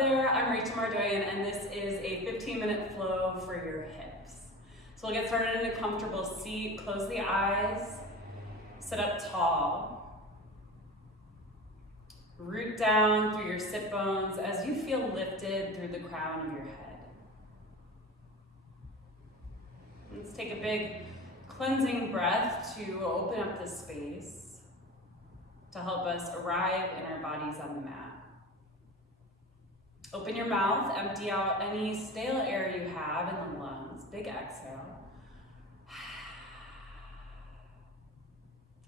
there, I'm Mardoian, and this is a 15-minute flow for your hips. So we'll get started in a comfortable seat, close the eyes, sit up tall. Root down through your sit bones as you feel lifted through the crown of your head. Let's take a big cleansing breath to open up the space to help us arrive in our bodies on the mat. Open your mouth, empty out any stale air you have in the lungs. Big exhale.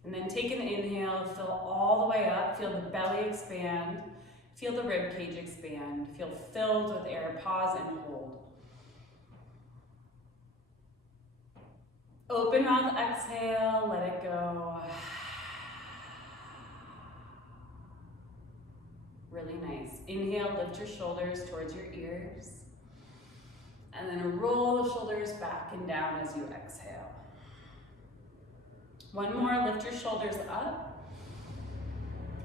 And then take an inhale, fill all the way up, feel the belly expand, feel the rib cage expand, feel filled with air, pause and hold. Open mouth, exhale, let it go. Really nice. Inhale, lift your shoulders towards your ears. And then roll the shoulders back and down as you exhale. One more, lift your shoulders up.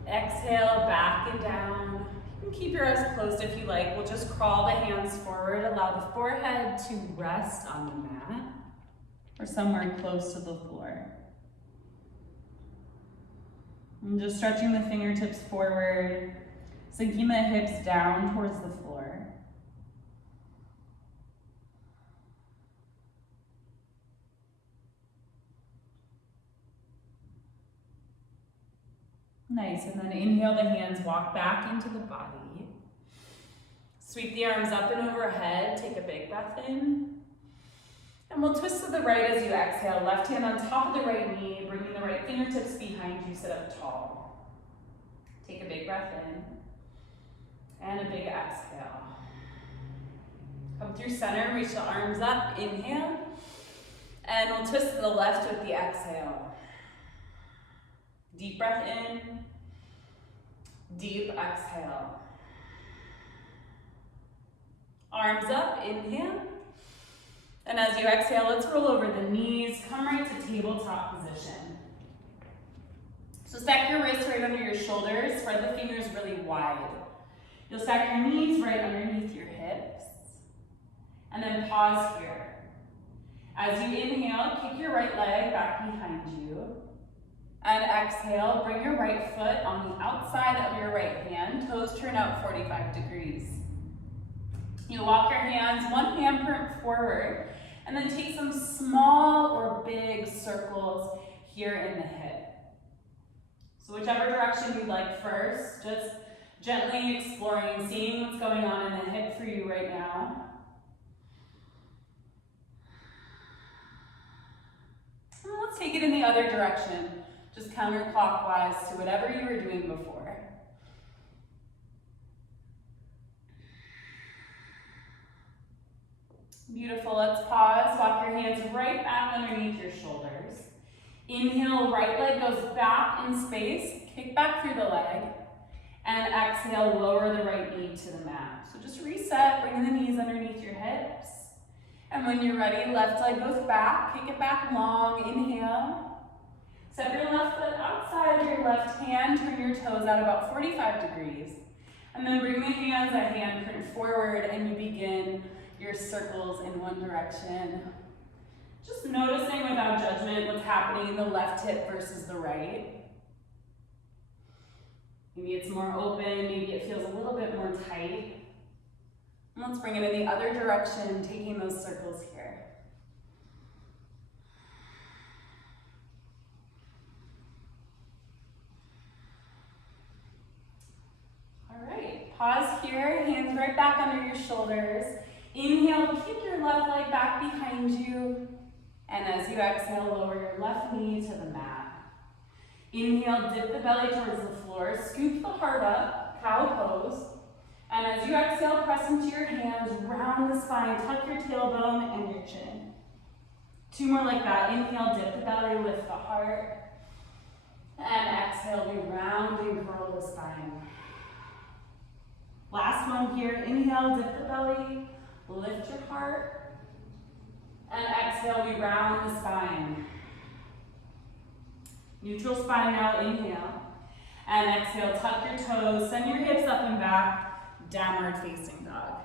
Exhale, back and down. You can keep your eyes closed if you like. We'll just crawl the hands forward. Allow the forehead to rest on the mat or somewhere close to the floor. And just stretching the fingertips forward, sinking the hips down towards the floor. Nice, and then inhale the hands, walk back into the body. Sweep the arms up and overhead, take a big breath in. And we'll twist to the right as you exhale. Left hand on top of the right knee, bringing the right fingertips behind you, sit up tall. Take a big breath in. And a big exhale. Come through center, reach the arms up, inhale. And we'll twist to the left with the exhale. Deep breath in, deep exhale. Arms up, inhale. And as you exhale, let's roll over the knees, come right to tabletop position. So stack your wrists right under your shoulders, spread the fingers really wide. You'll stack your knees right underneath your hips, and then pause here. As you inhale, kick your right leg back behind you, and exhale, bring your right foot on the outside of your right hand, toes turn out 45 degrees. You'll walk your hands, one handprint forward, and then take some small or big circles here in the hip. So whichever direction you'd like first, just gently exploring, seeing what's going on in the hip for you right now. And let's take it in the other direction, just counterclockwise to whatever you were doing before. Beautiful, let's pause, walk your hands right back underneath your shoulders. Inhale, right leg goes back in space, kick back through the leg. And exhale, lower the right knee to the mat. So just reset, bring the knees underneath your hips. And when you're ready, left leg goes back, kick it back long, inhale. Step your left foot outside of your left hand, turn your toes out about 45 degrees. And then bring the hands a handprint forward and you begin your circles in one direction. Just noticing without judgment what's happening in the left hip versus the right. Maybe it's more open, maybe it feels a little bit more tight. And let's bring it in the other direction, taking those circles here. All right, pause here, hands right back under your shoulders. Inhale, kick your left leg back behind you. And as you exhale, lower your left knee to the mat. Inhale, dip the belly towards the floor, scoop the heart up, cow pose. And as you exhale, press into your hands, round the spine, tuck your tailbone and your chin. Two more like that. Inhale, dip the belly, lift the heart. And exhale, we round and curl the spine. Last one here. Inhale, dip the belly, lift your heart. And exhale, we round the spine. Neutral spine now, inhale. And exhale, tuck your toes, send your hips up and back, downward facing dog.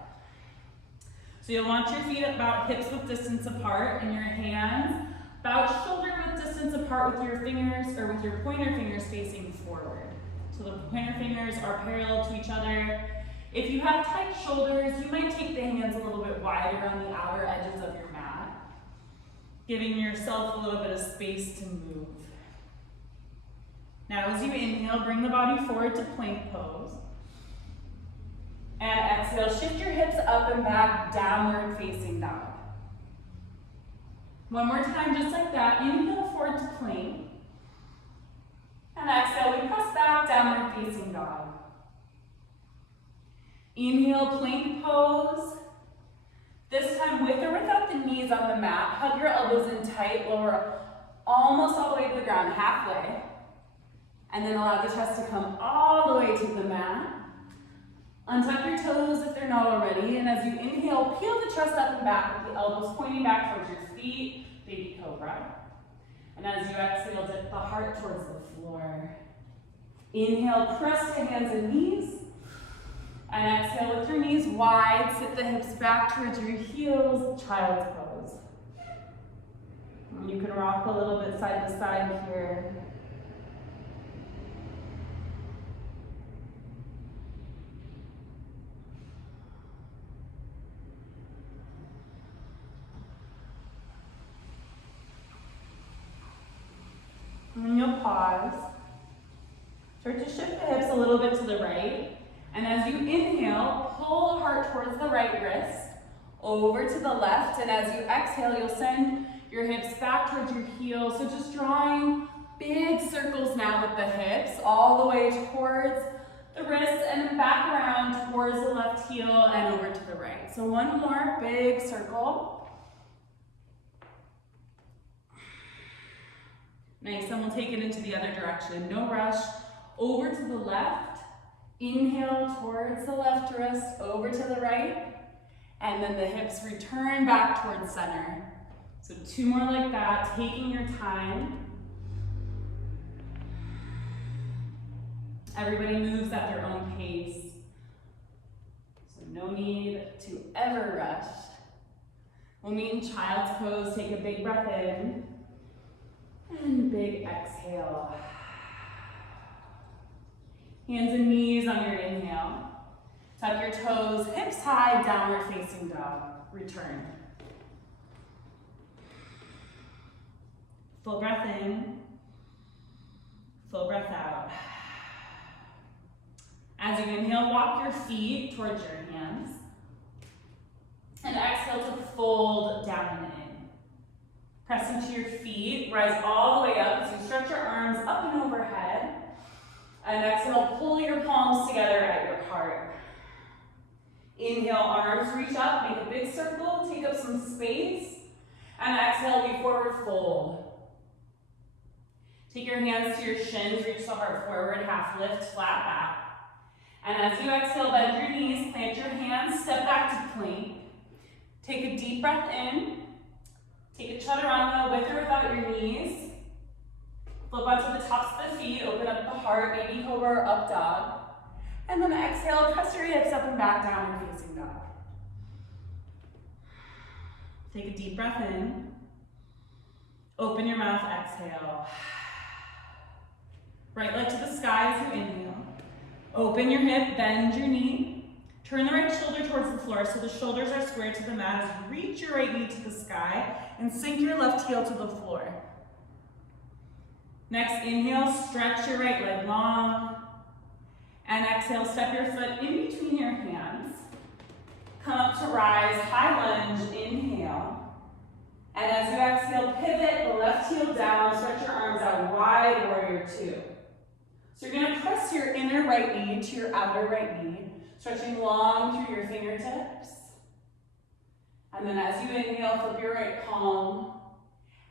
So you'll want your feet about hips width distance apart and your hands about shoulder width distance apart with your fingers or with your pointer fingers facing forward. So the pointer fingers are parallel to each other. If you have tight shoulders, you might take the hands a little bit wide around the outer edges of your mat, giving yourself a little bit of space to move. Now as you inhale, bring the body forward to plank pose. And exhale, shift your hips up and back, downward facing dog. One more time, just like that. Inhale, forward to plank. And exhale, we press back, downward facing dog. Inhale, plank pose. This time, with or without the knees on the mat, hug your elbows in tight, lower almost all the way to the ground, halfway. And then allow the chest to come all the way to the mat. Untuck your toes if they're not already, and as you inhale, peel the chest up and back with the elbows pointing back towards your feet, baby cobra. And as you exhale, dip the heart towards the floor. Inhale, press to hands and knees. And exhale with your knees wide, sit the hips back towards your heels, child's pose. And you can rock a little bit side to side here. And you'll pause. Start to shift the hips a little bit to the right. And as you inhale, pull the heart towards the right wrist, over to the left. And as you exhale, you'll send your hips back towards your heels. So just drawing big circles now with the hips, all the way towards the wrists and then back around towards the left heel and over to the right. So one more big circle. Nice, and we'll take it into the other direction. No rush. Over to the left. Inhale towards the left wrist, over to the right. And then the hips return back towards center. So two more like that, taking your time. Everybody moves at their own pace. So no need to ever rush. We'll meet in child's pose. Take a big breath in. And big exhale. Hands and knees on your inhale. Tuck your toes, hips high, downward facing dog. Return. Full breath in. Full breath out. As you inhale, walk your feet towards your hands. And exhale to fold down and in. Press into your feet, rise all the way up as you stretch your arms up and overhead. And exhale, pull your palms together at your heart. Inhale, arms reach up, make a big circle, take up some space. And exhale, we forward fold. Take your hands to your shins, reach the heart forward, half lift, flat back. And as you exhale, bend your knees, plant your hands, step back to plank. Take a deep breath in. Take a chaturanga with or without your knees. Flip onto the tops of the feet, open up the heart, baby cobra or up dog. And then exhale, press your hips up and back, downward facing dog. Take a deep breath in. Open your mouth, exhale. Right leg to the sky as you inhale. Open your hip, bend your knee. Turn the right shoulder towards the floor so the shoulders are square to the mat as you reach your right knee to the sky and sink your left heel to the floor. Next, inhale, stretch your right leg long. And exhale, step your foot in between your hands. Come up to rise, high lunge, inhale. And as you exhale, pivot the left heel down, stretch your arms out wide, warrior two. So you're gonna press your inner right knee to your outer right knee, stretching long through your fingertips. And then as you inhale, flip your right palm.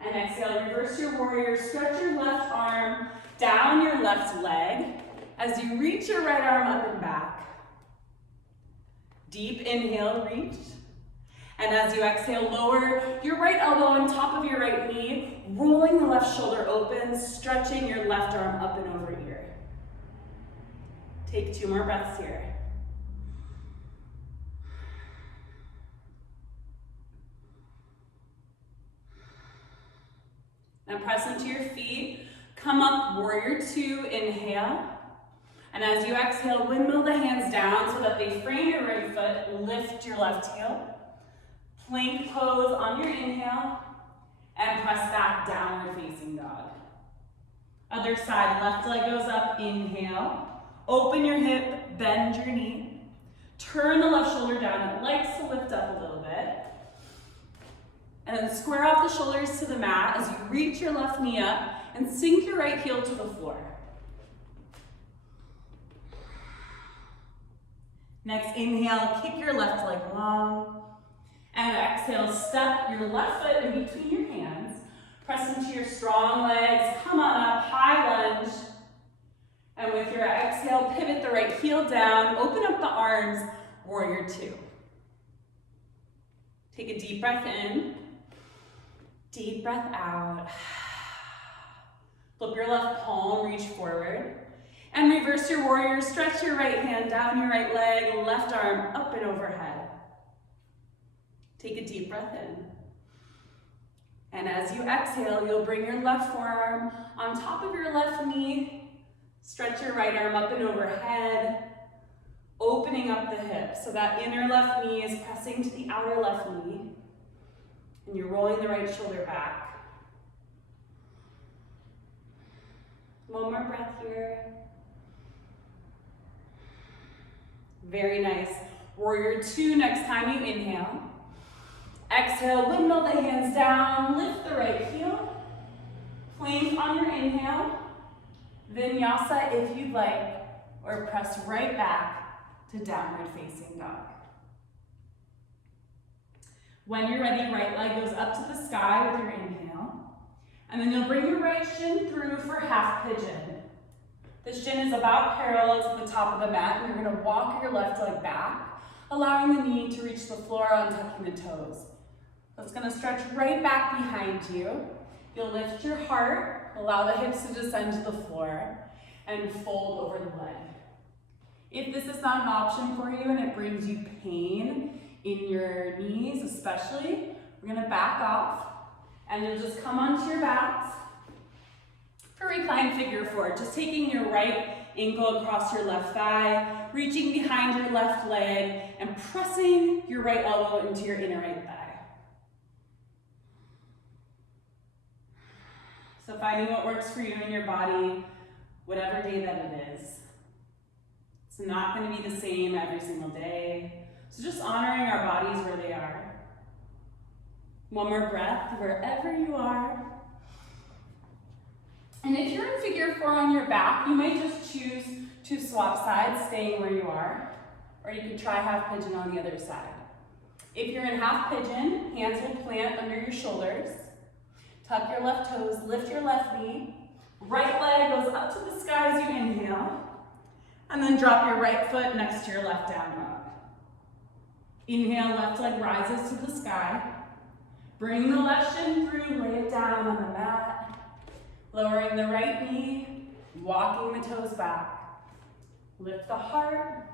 And exhale, reverse your warrior, stretch your left arm down your left leg as you reach your right arm up and back. Deep inhale, reach. And as you exhale, lower your right elbow on top of your right knee, rolling the left shoulder open, stretching your left arm up and over here. Take two more breaths here. And press into your feet. Come up, warrior two, inhale. And as you exhale, windmill the hands down so that they frame your right foot, lift your left heel. Plank pose on your inhale, and press back, downward facing dog. Other side, left leg goes up, inhale. Open your hip, bend your knee. Turn the left shoulder down, it likes to lift up a little bit. And then square off the shoulders to the mat as you reach your left knee up and sink your right heel to the floor. Next, inhale, kick your left leg long. And exhale, step your left foot in between your hands. Press into your strong legs, come on up, high lunge. And with your exhale, pivot the right heel down, open up the arms, warrior two. Take a deep breath in, deep breath out. Flip your left palm, reach forward. And reverse your warrior, stretch your right hand down your right leg, left arm up and overhead. Take a deep breath in. And as you exhale, you'll bring your left forearm on top of your left knee, stretch your right arm up and overhead, opening up the hip so that inner left knee is pressing to the outer left knee, and you're rolling the right shoulder back. One more breath here. Very nice. Warrior two, next time you inhale. Exhale, windmill the hands down, lift the right heel. Plank on your inhale. Vinyasa if you'd like, or press right back to downward facing dog. When you're ready, right leg goes up to the sky with your inhale. And then you'll bring your right shin through for half pigeon. The shin is about parallel to the top of the mat, and you're gonna walk your left leg back, allowing the knee to reach the floor, untucking the toes. So it's gonna stretch right back behind you. You'll lift your heart, allow the hips to descend to the floor, and fold over the leg. If this is not an option for you and it brings you pain in your knees especially, we're gonna back off, and you'll just come onto your backs for reclined figure four, just taking your right ankle across your left thigh, reaching behind your left leg, and pressing your right elbow into your inner right thigh. So finding what works for you in your body, whatever day that it is. It's not going to be the same every single day. So just honoring our bodies where they are. One more breath, wherever you are. And if you're in figure four on your back, you might just choose to swap sides, staying where you are, or you could try half pigeon on the other side. If you're in half pigeon, hands will plant under your shoulders. Tuck your left toes, lift your left knee. Right leg goes up to the sky as you inhale, and then drop your right foot next to your left down dog. Inhale, left leg rises to the sky. Bring the left shin through, lay it down on the mat. Lowering the right knee, walking the toes back. Lift the heart,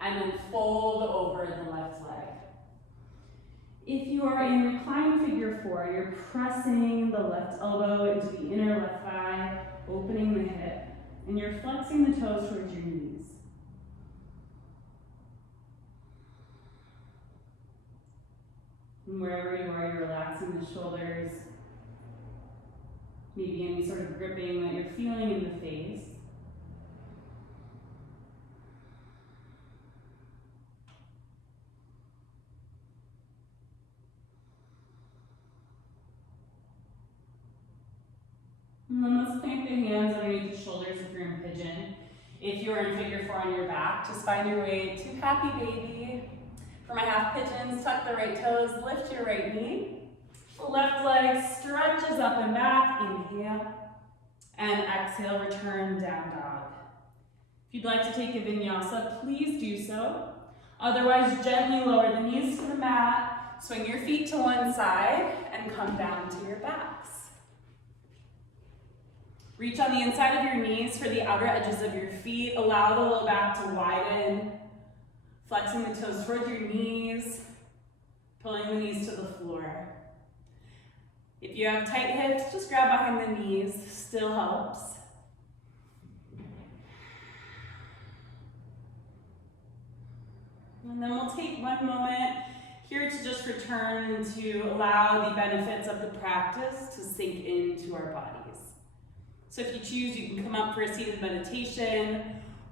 and then fold over the left leg. If you are in reclined figure four, you're pressing the left elbow into the inner left thigh, opening the hip, and you're flexing the toes towards your knees. And wherever you are, you're relaxing the shoulders. Maybe any sort of gripping that you're feeling in the face. And then let's plant the hands underneath the shoulders if you're in pigeon. If you're in figure four on your back, just find your way to happy baby. For my half pigeons, tuck the right toes, lift your right knee. The left leg stretches up and back, inhale, and exhale, return down dog. If you'd like to take a vinyasa, please do so. Otherwise, gently lower the knees to the mat, swing your feet to one side, and come down to your backs. Reach on the inside of your knees for the outer edges of your feet. Allow the low back to widen, flexing the toes towards your knees, pulling the knees to the floor. If you have tight hips, just grab behind the knees, still helps. And then we'll take one moment here to just return to allow the benefits of the practice to sink into our bodies. So if you choose, you can come up for a seated meditation,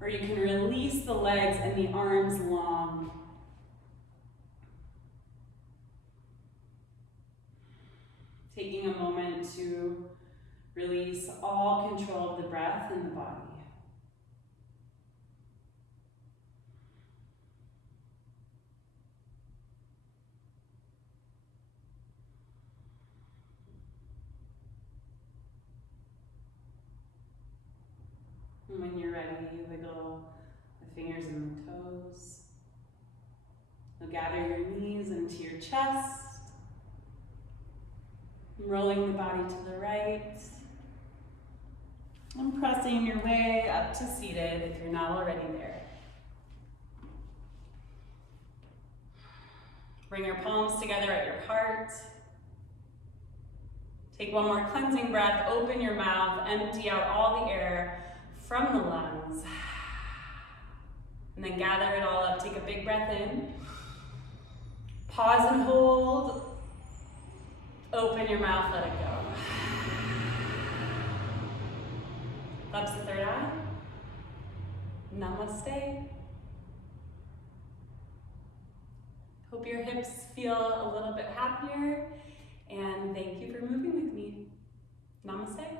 or you can release the legs and the arms long. Taking a moment to release all control of the breath and the body. And when you're ready, wiggle the fingers and the toes. You'll gather your knees into your chest. Rolling the body to the right. And pressing your way up to seated if you're not already there. Bring your palms together at your heart. Take one more cleansing breath. Open your mouth. Empty out all the air from the lungs. And then gather it all up. Take a big breath in. Pause and hold. Open your mouth, let it go. Ups the third eye. Namaste. Hope your hips feel a little bit happier, and thank you for moving with me. Namaste.